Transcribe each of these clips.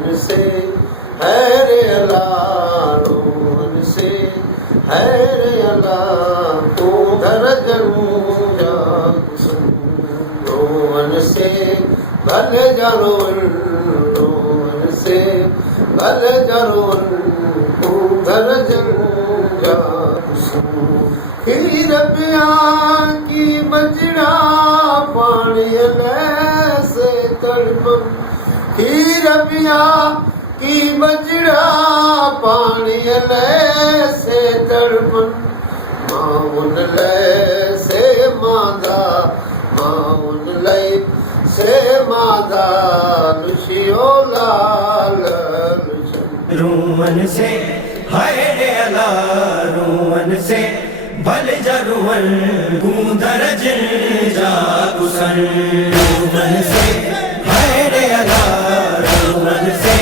روحن سے ہے رے اللہ، روحن سے ہے رے اللہ، تو گھر جنوں جا کسن روحن سے بھلے جانون، روحن سے بھلے جانون، تو گھر جنوں جا کسن کھیر پیاں کی بجڑا پانی لے سے تڑپن، کھیر پیاں کی بجڑا پانی لے سے تڑپن، ماون لے سے مادا، ماون لے سے مادا، لشیو لال لشن رومن سے ہائے رے اللہ، رومن سے بھل جرون گوندر جن جا کسن، رومن سے ہائے رے اللہ، رومن سے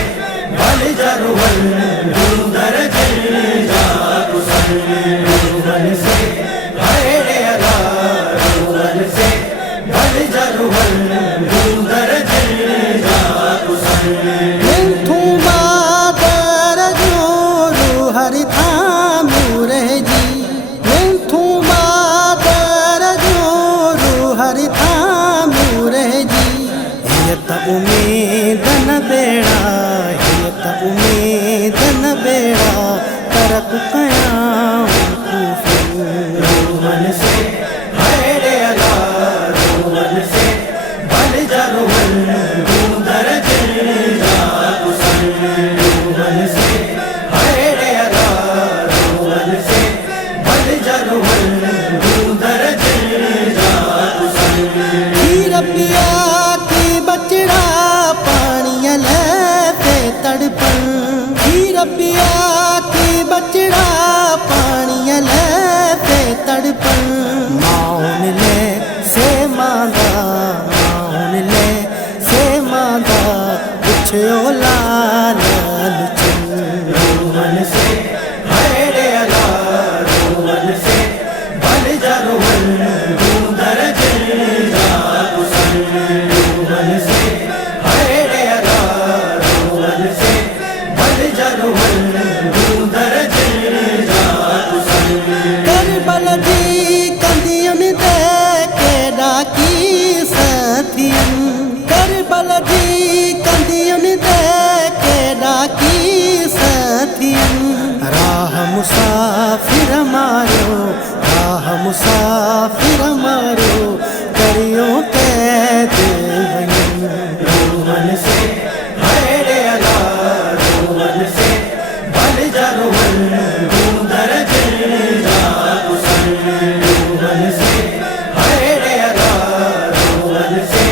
بھل جرون گوندر جن جا کسن، رومن سے ہائے رے اللہ، رومن سے بھل جرون گوندر جن جا کسن امید نہ بیڑا، ہیت امید نہ بیڑا، ترک قیام کوفن، رومن سے ہائے رے اللہ، رومن سے بھل جرون گوندر جن جا کسن، رومن سے ہائے رے اللہ، رومن سے بھل جرون گوندر جن جا کسن، کھیر پیا کی بچڑا پانی لے پہ تڑپن، کھیر پیا کی بچڑا پانی لے پہ تڑپن، ماؤن لے سے مادا، ماؤن لے سے مادا، کچھ اولاد لچن، رومن سے ہائے رے اللہ، رومن سے بھل جرون گوندر جن جا کسن، رومن سے ہائے رے اللہ، رومن سے بھل جرون گوندر جن جا کسن، کربل دی کندین دے کے ڈاکی ساتھین، کربل دی کندین دے کے ڈاکی ساتھین، راہ مسافر مارو، راہ مسافر مارو، کریوں قید وین، رومن سے ہائے رے اللہ، رومن سے بھل جرون گوندر جن جا کسن، رومن سے ہائے رے اللہ، رومن سے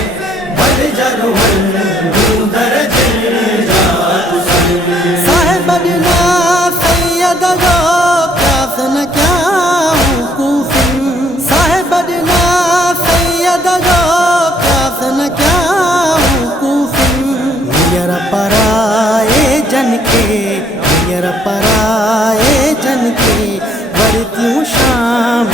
بھل جرون گوندر جن جا کسن، صاحب ادنا سید گو کافن کیا ہوں کوفن، صاحب ادنا سید گو کافن کیا ہوں کوفن، میر پرائے جن کے، میر پرائے جن کے، ورتیوں شام